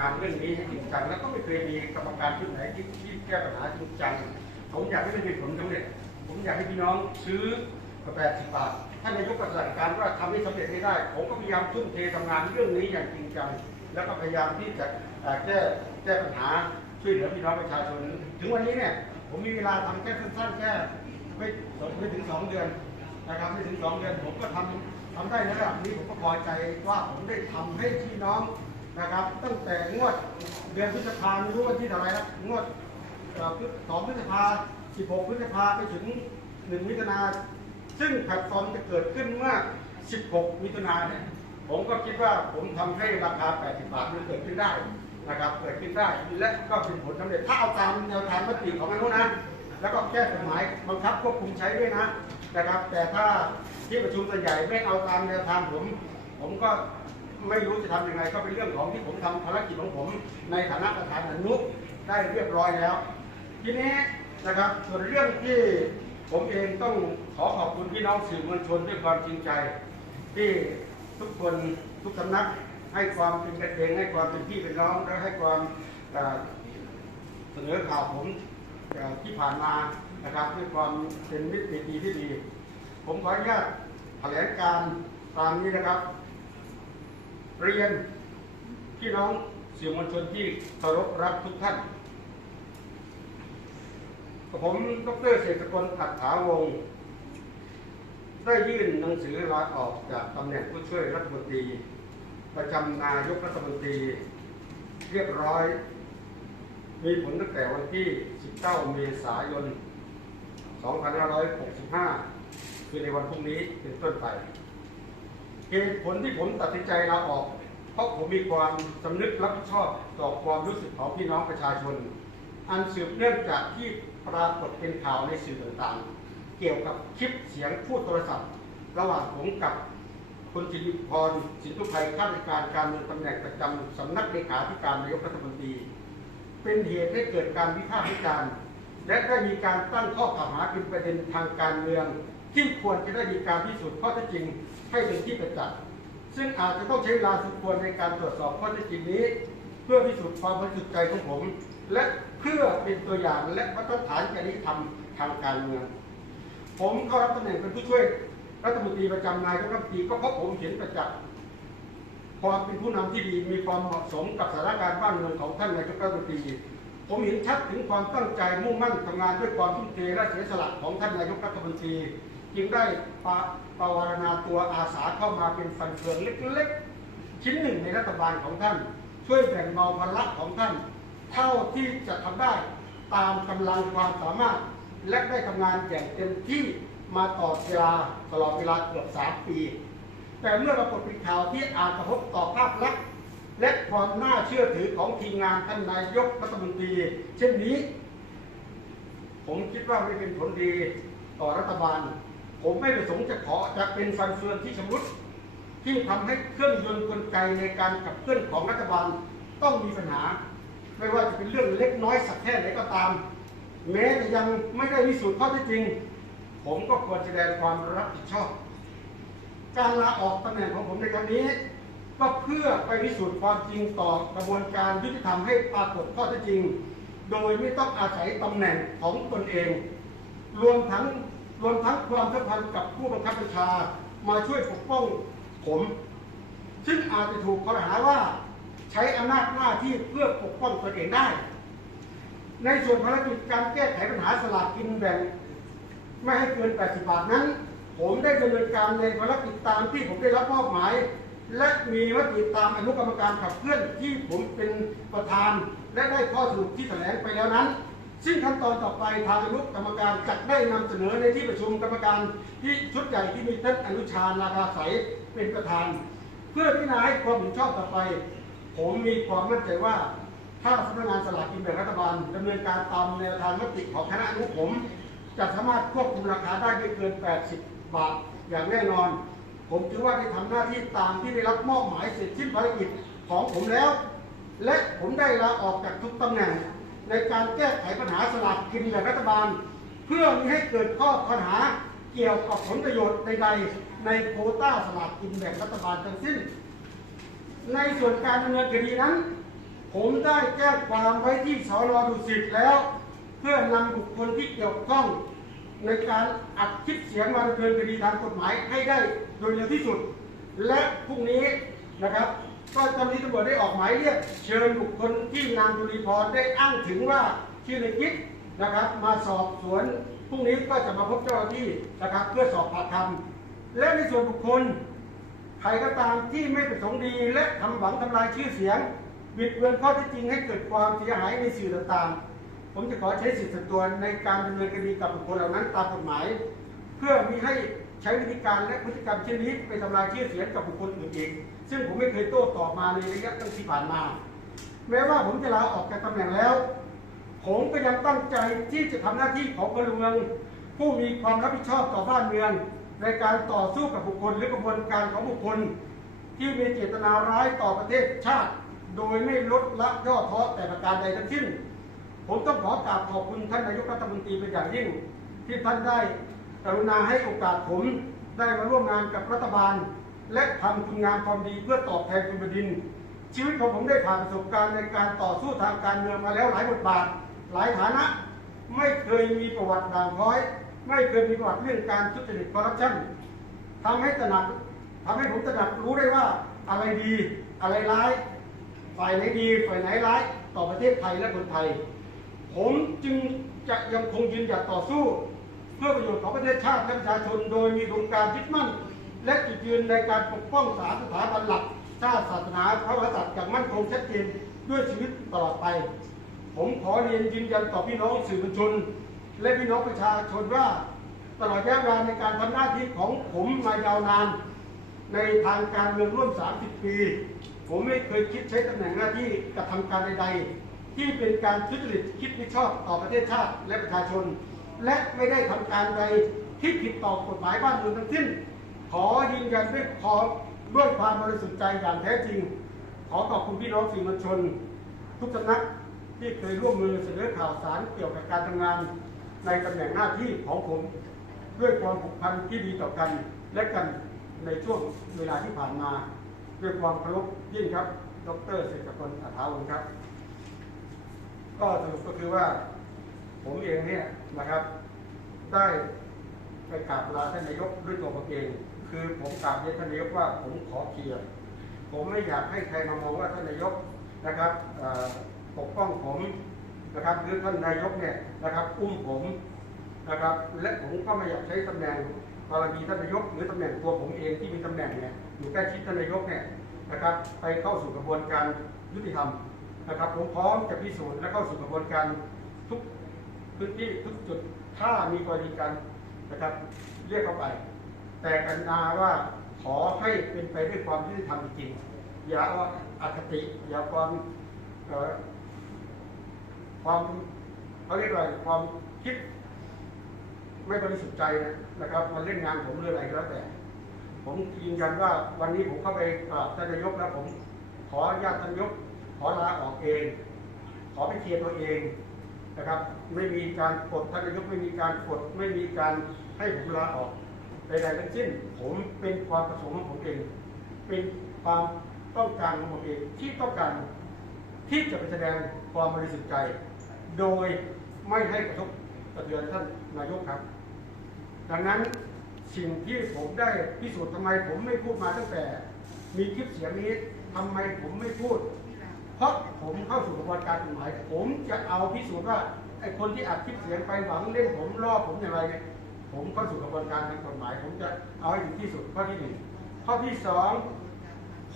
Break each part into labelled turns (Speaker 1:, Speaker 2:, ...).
Speaker 1: งานเรื่องนี้ให้จริงจังแล้วก็ไม่เคยมีกรรมการชุดไหนที่ที่แก้ปัญหาจริงจังผมอยากให้มันมีผลสำเร็จ ผมอยากให้พี่น้องซื้อกาแฟสิบบาทท่านนายกประกาศการว่าทำให้สำเร็จไม่ได้ ผมก็พยายามทุ่มเททำงานเรื่องนี้อย่างจริงจังแล้วก็พยายามที่จะแก้แก้ปัญหาช่วยเหลือพี่น้องประชาชน ถึงวันนี้เนี่ยผมมีเวลาทำแค่สั้นๆแค่ไม่ไม่ถึงสองเดือนนะครับไม่ถึงสองเดือนผมก็ทำทำได้ในระดับนี้ผมก็พอใจว่าผมได้ทำให้พี่น้อง นะครับ ตั้งแต่งวดเดือนพฤษภาไม่รู้วันที่เท่าไหร่นะงวดต่อพฤษสองพฤษภา16พฤษภาไปถึง1มิถุนาซึ่งแพลตฟอร์มจะเกิดขึ้นเมื่อ 16 มิถุนาเนี่ย ผมก็คิดว่าผมทำให้ราคา 80 บาทมันเกิดขึ้นได้นะครับ เกิดขึ้นได้และก็เป็นผลสำเร็จถ้าเอาตามแนวทางมติของอนุนะ แล้วก็แก้กฎหมายบังคับควบคุมใช้ด้วยนะนะครับ แต่ถ้าที่ประชุมส่วนใหญ่ไม่เอาตามแนวทางผม ผมก็ ไม่รู้จะทำยังไงก็เป็นเรื่องของที่ผมทำภารกิจของผม ในฐานะประธานอนุได้เรียบร้อยแล้ว ทีนี้นะครับส่วนเรื่องที่ผมเองต้องขอขอบคุณพี่น้องสื่อมวลชนด้วยความจริงใจ ที่ทุกคนทุกสำนักให้ความเป็นกันเองให้ความเป็นพี่เป็นน้องและให้ความเสนอข่าวผมที่ผ่านมานะครับด้วยความเป็นมิตรเป็นดีที่ดี ผมขออนุญาตแถลงการตามนี้นะครับ เรียนพี่น้องสื่อมวลชนที่เคารพรักทุกท่าน ผมดรเศรษฐกลอัฏฐาวง ได้ยื่นหนังสือลาออกจากตำแหน่งผู้ช่วยรัฐมนตรี ประจำนายกรัฐมนตรี เรียบร้อย มีผลตั้งแต่วันที่ 19 เมษายน 2565 คือในวันพรุ่งนี้เป็นต้นไป เหตุผลที่ผมตัดสินใจลาออก เพราะผมมีความสำนึกรับผิดชอบต่อความรู้สึกของพี่น้องประชาชน อันสืบเนื่องจากที่ปรากฏเป็นข่าวในสื่อต่างๆ เกี่ยวกับคลิปเสียงพูดโทรศัพท์ ระหว่างผมกับคุณจิริพรสินทุภัยข้าราชการการเมืองตำแหน่งประจำสำนักเลขาธิการนายกรัฐมนตรี เป็นเหตุให้เกิดการวิพากษ์วิจารณ์และได้มีการตั้งข้อกล่าวหาเป็นประเด็นทางการเมือง ที่ควรจะได้มีการพิสูจน์ข้อเท็จจริง ให้เป็นที่ประจักษ์ซึ่งอาจจะต้องใช้เวลาสมควรในการตรวจสอบข้อเท็จจริงนี้ เพื่อพิสูจน์ความบริสุทธิ์ใจของผม และเพื่อเป็นตัวอย่างและมาตรฐานจริยธรรมทางการเมือง ผมเข้ารับตำแหน่งเป็นผู้ช่วยรัฐมนตรีประจำนายกรัฐมนตรีก็เพราะผมเห็นประจักษ์ความเป็นผู้นำที่ดีมีความเหมาะสมกับสถานการณ์บ้านเมืองของท่านนายกรัฐมนตรีผมเห็นชัดถึงความตั้งใจมุ่งมั่นทำงานด้วยความทุ่มเทและเสียสละของท่านนายกรัฐมนตรี จึงได้ปะปวารณาตัวอาสาเข้ามาเป็นฟันเฟืองเล็กๆ ชิ้นหนึ่งในรัฐบาลของท่าน ช่วยแบ่งเบาภาระของท่าน เท่าที่จะทำได้ตามกำลังความสามารถ และได้ทำงานอย่างเต็มที่มาต่อเวลาตลอดเวลาเกือบสามปี แต่เมื่อปรากฏเป็นข่าวที่อาจกระทบต่อภาพลักษณ์และความน่าเชื่อถือของทีมงานท่านนายกรัฐมนตรี เช่นนี้ ผมคิดว่าไม่เป็นผลดีต่อรัฐบาล ผมไม่ประสงค์จะขอจะเป็นฟันเฟืองที่ชำรุดที่ทำให้เครื่องยนต์กลไกในการขับเคลื่อนของรัฐบาลต้องมีปัญหา ไม่ว่าจะเป็นเรื่องเล็กน้อยสักแค่ไหนก็ตาม แม้จะยังไม่ได้พิสูจน์ข้อเท็จจริง ผมก็ควรแสดงความรับผิดชอบ การลาออกตำแหน่งของผมในครั้งนี้ ก็เพื่อไปพิสูจน์ความจริงต่อกระบวนการยุติธรรมให้ปรากฏข้อเท็จจริง โดยไม่ต้องอาศัยตำแหน่งของตนเอง รวมทั้ง รวมทั้งความสัมพันธ์กับผู้บังคับบัญชามาช่วยปกป้องผม ซึ่งอาจจะถูกข้อหาว่าใช้อำนาจหน้าที่เพื่อปกป้องตนเองได้ ในส่วนภารกิจการแก้ไขปัญหาสลากกินแบ่ง ไม่ให้เกิน 80 บาทนั้น ผมได้ดำเนินการในภารกิจตามที่ผมได้รับมอบหมาย และมีมติตามอนุกรรมการขับเคลื่อนที่ผมเป็นประธาน และได้ข้อสรุปที่แถลงไปแล้วนั้น ซึ่งขั้นตอนต่อไปทางอนุกรรมการจะได้นำเสนอในที่ประชุมกรรมการที่ชุดใหญ่ที่มีท่านอนุชานาคาใสยเป็นประธาน เพื่อพิจารณาให้ความเห็นชอบต่อไป ผมมีความมั่นใจว่าถ้าสำนักงานสลากกินแบ่งรัฐบาลดำเนินการตามแนวทางมติของคณะอนุผมจะสามารถควบคุมราคาได้ไม่เกิน 80 บาท อย่างแน่นอน ผมถือว่าได้ทำหน้าที่ตามที่ได้รับมอบหมายเสร็จสิ้นภารกิจของผมแล้ว และผมได้ลาออกจากทุกตำแหน่ง ในการแก้ไขปัญหาสลากกินแบ่งรัฐบาล เพื่อไม่ให้เกิดข้อปัญหาเกี่ยวกับผลประโยชน์ใดๆ ในโคต้าสลากกินแบ่งรัฐบาลทั้งสิ้น ในส่วนการดำเนินคดีนั้น ผมได้แจ้งความไว้ที่สอนอดุสิตแล้ว เพื่อนำบุคคลที่เกี่ยวข้อง ในการอัดคลิปเสียงมาดำเนินคดีทางกฎหมายให้ได้โดยเร็วที่สุด และพรุ่งนี้นะครับ ก็ตำรวจตำรวจได้ออกหมายเรียกเชิญบุคคลที่นางจุลีพรได้อ้างถึงว่าชื่อในกิ๊กนะครับ มาสอบสวนพรุ่งนี้ก็จะมาพบเจ้าหน้าที่นะครับ เพื่อสอบปากคำและในส่วนบุคคลใครก็ตามที่ไม่ประสงค์ดีและทำหวังทำลายชื่อเสียง บิดเบือนข้อเท็จจริงให้เกิดความเสียหายในสื่อต่างๆ ผมจะขอใช้สิทธิ์ส่วนตัวในการดำเนินคดีกับบุคคลเหล่านั้นตามกฎหมาย เพื่อมีให้ใช้วิธีการและพฤติกรรมเช่นนี้ไปทำลายชื่อเสียงกับบุคคลอื่นอีก ซึ่งผมไม่เคยโต้ตอบมาในระยะตั้งที่ผ่านมา แม้ว่าผมจะลาออกจากตำแหน่งแล้ว ผมก็ยังตั้งใจที่จะทำหน้าที่ของพลเมือง ผู้มีความรับผิดชอบต่อบ้านเมือง ในการต่อสู้กับบุคคลหรือกระบวนการของบุคคล ที่มีเจตนาร้ายต่อประเทศชาติ โดยไม่ลดละย่อท้อแต่ประการใดทั้งสิ้น ผมต้องขอกราบขอบคุณท่านนายกรัฐมนตรีเป็นอย่างยิ่ง ที่ท่านได้กรุณาให้โอกาสผมได้มาร่วมงานกับรัฐบาล และทำคุณงามความดีเพื่อตอบแทนคุณแผ่นดิน ชีวิตของผมได้ผ่านประสบการณ์ในการต่อสู้ทางการเมืองมาแล้วหลายบทบาท หลายฐานะ ไม่เคยมีประวัติด่างพร้อย ไม่เคยมีประวัติเรื่องการทุจริตคอร์รัปชันทำให้ตระหนักทำให้ผมตระหนักรู้ได้ว่าอะไรดีอะไรร้าย ฝ่ายไหนดีฝ่ายไหนร้าย ต่อประเทศไทยและคนไทย ผมจึงจะยังคงยืนหยัดต่อสู้ เพื่อประโยชน์ของประเทศชาติและประชาชนโดยมีดวงการยึดมั่น และจุดยืนในการปกป้องสาสถาบันหลักชาติศาสนาพระมหากษัตริย์อย่างมั่นคงชัดเจนด้วยชีวิตตลอดไป ผมขอเรียนยืนยันต่อพี่น้องสื่อมวลชน และพี่น้องประชาชนว่า ตลอดระยะเวลาในการทำหน้าที่ของผมมายาวนาน ในทางการเมืองร่วม 30 ปี ผมไม่เคยคิดใช้ตำแหน่งหน้าที่กระทำการใด ๆ ที่เป็นการทุจริตคิดไม่ชอบต่อประเทศชาติและประชาชน และไม่ได้ทำการใดที่ผิดต่อกฎหมายบ้านเมืองทั้งสิ้น ขอยืนยันด้วยขอด้วยความบริสุทธิ์ใจอย่างแท้จริง ขอขอบคุณพี่น้องสื่อมวลชน ทุกสำนักที่เคยร่วมมือเสนอข่าวสารเกี่ยวกับการทำงานในตำแหน่งหน้าที่ของผม ด้วยความผูกพันที่ดีต่อกัน และกันในช่วงเวลาที่ผ่านมา ด้วยความเคารพยิ่งครับ ดรเศรษฐกลอัฐาวงครับ ก็สรุปก็คือว่าผมเองเนี่ยนะครับ ได้ไปกราบลาท่านนายกด้วยตัวผมเอง คือผมกราบเรียนท่านนายกว่าผมขอเคลียร์ผมไม่อยากให้ใครมามองว่าท่านนายกนะครับปกป้องผมนะครับหรือท่านนายกเนี่ยนะครับ อุ้มผมนะครับ และผมก็ไม่อยากใช้ตำแหน่งบารมีท่านนายกหรือตำแหน่งตัวผมเองที่มีตำแหน่งเนี่ยอยู่ใกล้ชิดท่านนายกเนี่ยนะครับ ไปเข้าสู่กระบวนการยุติธรรมนะครับ ผมพร้อมจะพิสูจน์และเข้าสู่กระบวนการทุกพื้นที่ทุกจุดถ้ามีกรณีการนะครับเรียกเข้าไป แต่กันนาว่าขอให้เป็นไปด้วยความยุติธรรมจริงอย่าเอาอคติ อย่าความความเขาเรียกว่าความคิด ไม่บริสุทธิ์ใจนะครับมาเล่นงานผมหรืออะไรก็แล้วแต่ ผมยืนยันว่าวันนี้ผมเข้าไปกราบท่านนายกแล้วผม ขออนุญาตท่านนายกขอลาออกเอง ขอไปเคลียร์ตัวเองนะครับ ไม่มีการกดท่านนายกไม่มีการกดไม่มีการให้ผมลาออก ใดๆทั้งสิ้น ผมเป็นความประสงค์ของผมเอง เป็นความต้องการของผมเองที่ต้องการที่จะไปแสดงความบริสุทธิ์ใจ โดยไม่ให้กระทบกระเทือนท่านนายกครับ ดังนั้นสิ่งที่ผมได้พิสูจน์ทำไมผมไม่พูดมาตั้งแต่ มีคลิปเสียงนี้ทำไมผมไม่พูด เพราะผมเข้าสู่กระบวนการกฎหมาย ผมจะเอาพิสูจน์ว่าไอ้คนที่อัดคลิปเสียงไปหวังเล่นผมล่อผมอย่างไรเนี่ย ผมเข้าสู่กระบวนการทางกฎหมาย ผมจะเอาให้ถึงที่สุดข้อที่หนึ่งข้อที่สอง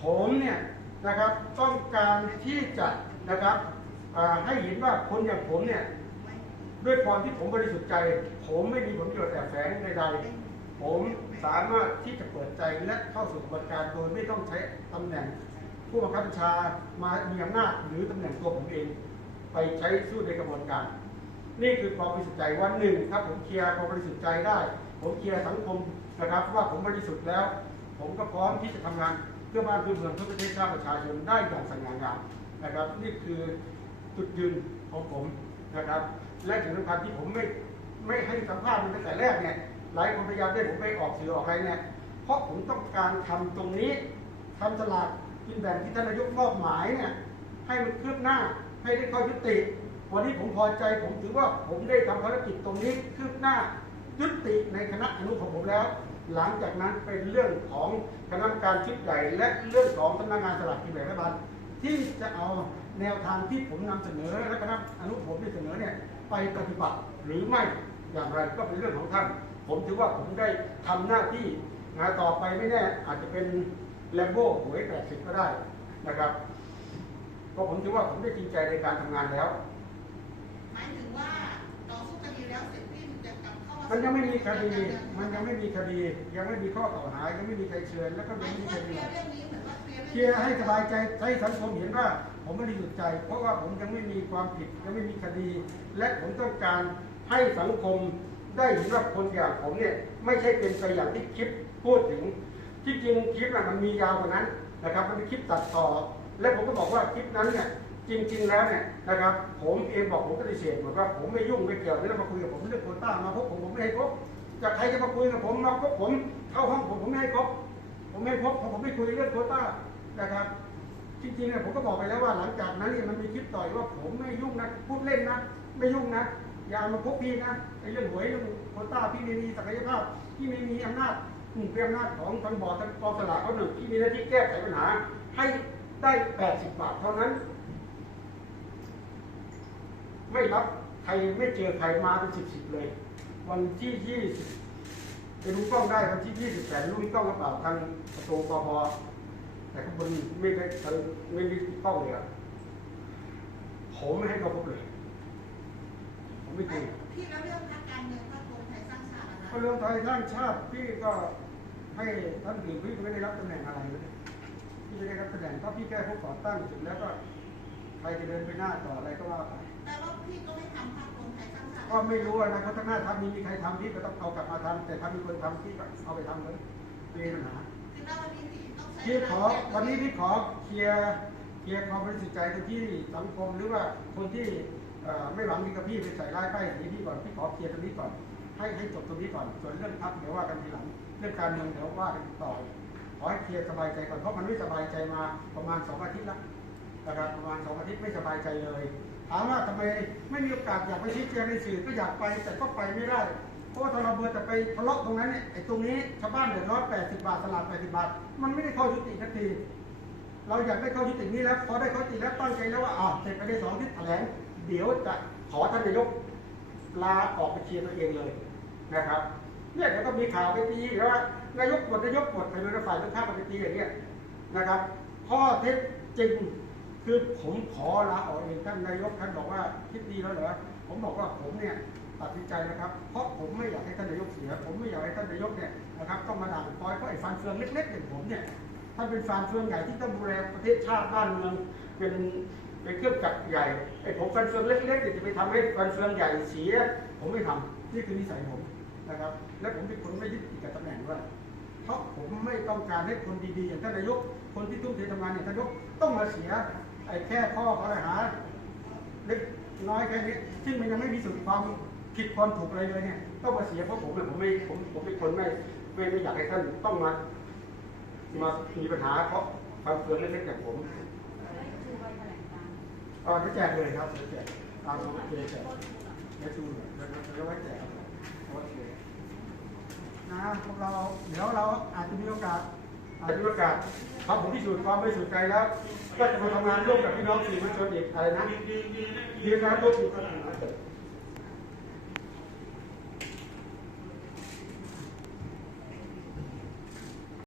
Speaker 1: ผมเนี่ยนะครับต้องการที่จะนะครับให้เห็นว่าคนอย่างผมเนี่ยด้วยความที่ผมบริสุทธิ์ใจ ผมไม่มีผลประโยชน์แอบแฝงใดๆผมสามารถที่จะเปิดใจและเข้าสู่กระบวนการโดยไม่ต้องใช้ตำแหน่ง ผู้บังคับบัญชามามีอำนาจหรือตำแหน่งตัวผมเอง ไปใช้สู้ในกระบวนการ นี่คือความบริสุทธิ์ใจวันหนึ่งถ้าผมเคลียร์ความบริสุทธิ์ใจได้ ผมเคลียร์สังคมนะครับว่าผมบริสุทธิ์แล้ว ผมก็พร้อมที่จะทำงานเพื่อบ้านเพื่อเมืองเพื่อประเทศชาติประชาชนได้อย่างสง่างามนะครับ นี่คือจุดยืนของผมนะครับ และถึงสำคัญที่ผมไม่ไม่ให้สัมภาษณ์มันตั้งแต่แรกเนี่ยหลายคนพยายามให้ผมไปออกสื่อออกอะไรเนี่ยเพราะผมต้องการทำตรงนี้ทำสลากกินแบ่งที่ท่านนายกมอบหมายเนี่ยให้มันคืบหน้าให้ได้ข้อยุติ วันนี้ผมพอใจผมถือว่าผมได้ทำภารกิจตรงนี้คืบหน้ายุติในคณะอนุของผมแล้ว หลังจากนั้นเป็นเรื่องของคณะกรรมการชุดใหญ่และเรื่องของสำนักงานสลากกินแบ่งรัฐบาลที่จะเอาแนวทางที่ผมนำเสนอและคณะอนุผมได้เสนอเนี่ยไปปฏิบัติหรือไม่อย่างไรก็เป็นเรื่องของท่าน ผมถือว่าผมได้ทำหน้าที่งานต่อไปไม่แน่อาจจะเป็นแลมโบ้หวยแปดสิบก็ได้นะครับ ก็ผมถือว่าผมได้จริงใจในการทำงานแล้วา
Speaker 2: ยถึงว่าต่อสู้คดีแล้วเสร็จสิ้นจะกลับเข้า
Speaker 1: มันยังไม่มีคดี มันยังไม่มีคดี ยังไม่มีข้อกล่าวหายังไม่มีใครเชิญ แล้วก็
Speaker 2: ห
Speaker 1: ยั
Speaker 2: มางย
Speaker 1: ไม่
Speaker 2: ถึ
Speaker 1: มี
Speaker 2: ง
Speaker 1: ค
Speaker 2: ว่า
Speaker 1: ดี
Speaker 2: เคลียร์เรื่องนี้เหมือนว่าเคลียร์
Speaker 1: เคลียร์ให้สบายใจให้สังคมเห็นว่า ผมไม่ได้หยุดใจ เพราะว่าผมยังไม่มีความผิดยังไม่มีคดี และผมต้องการให้สังคมได้เห็นว่าคนอย่างผมเนี่ยไม่ใช่เป็นไปอย่างที่คลิปพูดถึงที่จริงคลิปน่ะมันมียาวกว่านั้นนะครับ มันเป็นคลิปตัดต่อ และผมก็บอกว่าคลิปนั้นเนี่ย จริง ๆ แล้วเนี่ยนะครับผมเองบอกผมปฏิเสธบอกว่าผมไม่ยุ่งไม่เกี่ยวไม่ต้องมาคุยกับผมเรื่องโควต้ามาพบผมผมไม่ให้พบจะใครจะมาคุยกับผมมาพบผมเข้าห้องผมผมไม่ให้พบผมไม่พบเพราะผมไม่คุยเรื่องโควต้านะครับ จริงๆเนี่ยผมก็บอกไปแล้วว่าหลังจากนั้นเนี่ยมันมีคลิปต่อยว่าผมไม่ยุ่งนะพูดเล่นนะไม่ยุ่งนะอย่ามาพบพี่นะไอ้เรื่องหวยเรื่องโควต้าพี่ไม่มีศักยภาพพี่ไม่มีอำนาจอืมเป็นอำนาจของทางบอร์ดทางกองสลากเขาหนึ่งที่มีหน้าที่แก้ไขปัญหาให้ได้ 80 บาทเท่านั้น ไม่รับใครไม่เจอใครมาเป็นสิบสิบเลย วันที่ยี่สิบไปดูกล้องได้วันที่ยี่สิบแปดรู้มีกล้องกระเป๋าทางประตูปพแต่ข้างบนไม่ได้ทางไม่มีกล้องเลยอะผมไม่ให้เขาพบเลย ผมไม่จริง
Speaker 2: พี่แล้วเรื่องพรรคการเมืองพรรครวมไทยสร้างชาติอะนะ
Speaker 1: ก็เรื่องไทยสร้างชาติพี่ก็ให้ท่านอื่นพี่ไม่ได้รับตำแหน่งอะไรเลยพี่ไม่ได้รับตำแหน่งเพราะพี่แค่ผู้ก่อตั้งเสร็จแล้วก็ใครจะเดินไปหน้าต่ออะไรก็ว่าไป
Speaker 2: แต่ว่า พี่ก็ไม่ทำพรรครวมไทยสร้างชาติ
Speaker 1: ก็ไม่รู้อะนะเขาทั้างหน้าทำนี้มีใครทำพี่ก็ต้องเอากลับมาทำแต่ถ้ามีคนทำพี่ก็เอาไปทำเลยไม่มีปัญหา
Speaker 2: คือณวันนี้พี่ต้องใช้
Speaker 1: พี่ขอ
Speaker 2: เวลา
Speaker 1: วันนี้พี่ขอเคลียร์เคลียร์ความบริสุทธิ์ใจตรงที่สังคมหรือว่าคนที่เอ่อไม่หวังดีกับพี่ไปใส่ร้ายป้ายสีพี่ก่อนพี่ขอเคลียร์ตรงนี้ก่อนให้ให้จบตรงนี้ก่อนส่วนเรื่องพักเดี๋ยวว่ากันทีหลังเรื่องการเมืองเดี๋ยวว่ากันต่อขอให้เคลียร์สบายใจก่อนเพราะมันไม่สบายใจมาประมาณสองอาทิตย์แล้วนะครับประมาณสองอาทิตย์ไม่สบายใจเลย ถามว่าทำไมไม่มีโอกาสอยากไปชี้แจงในสื่อก็อยากไปแต่ก็ไปไม่ได้ เพราะว่าถ้าเราเบื่อแต่ไปทะเลาะตรงนั้นเนี่ยไอ้ตรงนี้ชาวบ้านเดือดร้อน80 บาทตลาด80 บาท มันไม่ได้เข้ายุติสักที เราอยากได้เข้ายุตินี้แล้วพอได้เข้ายุติแล้วตั้งใจแล้วว่าอ่าเสร็จไปในสองที่แถลงเดี๋ยวจะขอท่านนายกลาออกไปเคลียร์ตัวเองเลยนะครับเนี่ยเดี๋ยวก็มีข่าวไปตีว่านายกกดนายกกดไปโดยฝ่ายตรงข้ามไปตีอย่างเงี้ยนะครับ ข้อเท็จจริง คือผมขอลาออกเองท่านนายกท่านบอกว่าคิดดีแล้วเหรอผมบอกว่าผมเนี่ยตัดสินใจนะครับ เพราะผมไม่อยากให้ท่านนายกเสีย ผมไม่อยากให้ท่านนายกเนี่ยนะครับต้องมาด่าคอยเพราะไอ้ฟันเฟืองเล็กๆอย่างผมเนี่ยท่านเป็นฟาร์มเฟืองใหญ่ที่ต้องดูแลประเทศชาติบ้านเมืองเป็นเป็นเครื่องจักรใหญ่ไอ้ผมฟันเฟืองเล็กๆจะไปทำให้ฟันเฟืองใหญ่เสีย ผมไม่ทำนี่คือนิสัยผมนะครับ และผมเป็นคนไม่ยึดติดกับตำแหน่งด้วยเพราะผมไม่ต้องการให้คนดีๆอย่างท่านนายก คนที่ทุ่มเททำงานอย่างท่านนายกต้องมาเสีย ไอ้แค่ข้อข้อหาเล็กน้อยแค่นี้ซึ่งมันยังไม่มีสุดความผิดความถูกอะไรเลยเนี่ยต้องมาเสียเพราะผมเนี่ยผมไม่ผมผมเป็นคนไม่ไม่ไม่อยากให้ท่านต้องมามามีปัญหาเพราะความเฟืองเล็กๆอย่างผมอ่าจะแจกเลยครับจะแจกตามโอเคแจกจะชูเลยจะไว้แจกโอเคนะพวกเราเดี๋ยวเราอาจจะมีโอกาส อาจจะมีโอกาสเพราะผมพิสูจน์ความไม่สุดใจแล้ว ก็จะมาทำงานร่วมกับพี่น้องสื่อมวลชนอีกอะไรนะดีนะร่วมอีก